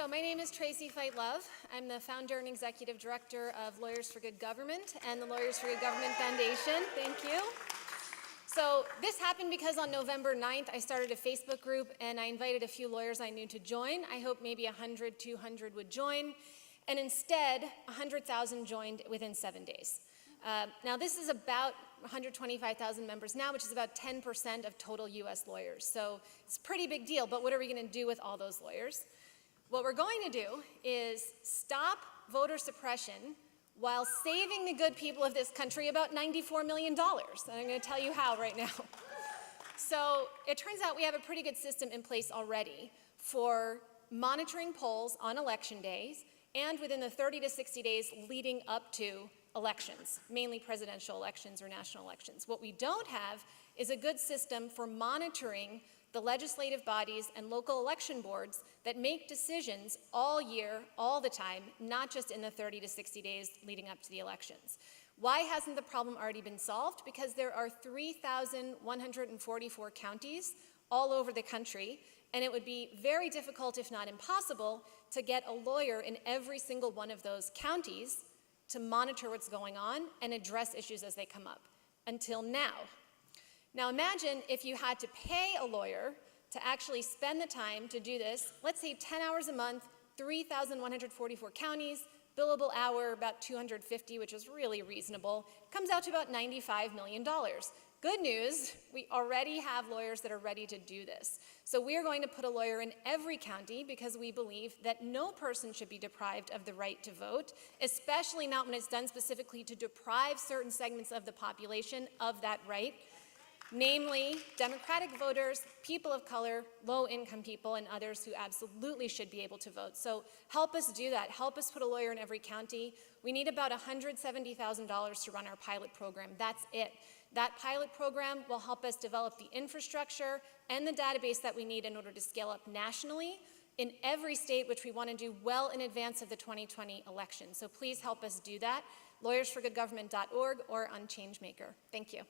So my name is Tracy Feit Love. I'm the founder and executive director of Lawyers for Good Government and the Lawyers for Good Government Foundation. Thank you. So this happened because on November 9th, I started a Facebook group and I invited a few lawyers I knew to join. I hope maybe 100, 200 would join. And instead, 100,000 joined within 7 days. Now this is about 125,000 members now, which is about 10% of total US lawyers. So it's a pretty big deal, but what are we going to do with all those lawyers? What we're going to do is stop voter suppression while saving the good people of this country about $94 million. And I'm going to tell you how right now. So it turns out we have a pretty good system in place already for monitoring polls on election days and within the 30 to 60 days leading up to elections, mainly presidential elections or national elections. What we don't have is a good system for monitoring the legislative bodies and local election boards that make decisions all year, all the time, not just in the 30 to 60 days leading up to the elections. Why hasn't the problem already been solved? Because there are 3,144 counties all over the country, and it would be very difficult, if not impossible, to get a lawyer in every single one of those counties to monitor what's going on and address issues as they come up, until now. Now imagine if you had to pay a lawyer to actually spend the time to do this, let's say 10 hours a month, 3,144 counties, billable hour about 250, which is really reasonable, comes out to about $95 million. Good news, we already have lawyers that are ready to do this. So we are going to put a lawyer in every county because we believe that no person should be deprived of the right to vote, especially not when it's done specifically to deprive certain segments of the population of that right. Namely, Democratic voters, people of color, low-income people, and others who absolutely should be able to vote. So help us do that. Help us put a lawyer in every county. We need about $170,000 to run our pilot program. That's it. That pilot program will help us develop the infrastructure and the database that we need in order to scale up nationally in every state, which we want to do well in advance of the 2020 election. So please help us do that. LawyersForGoodGovernment.org or on ChangeMaker. Thank you.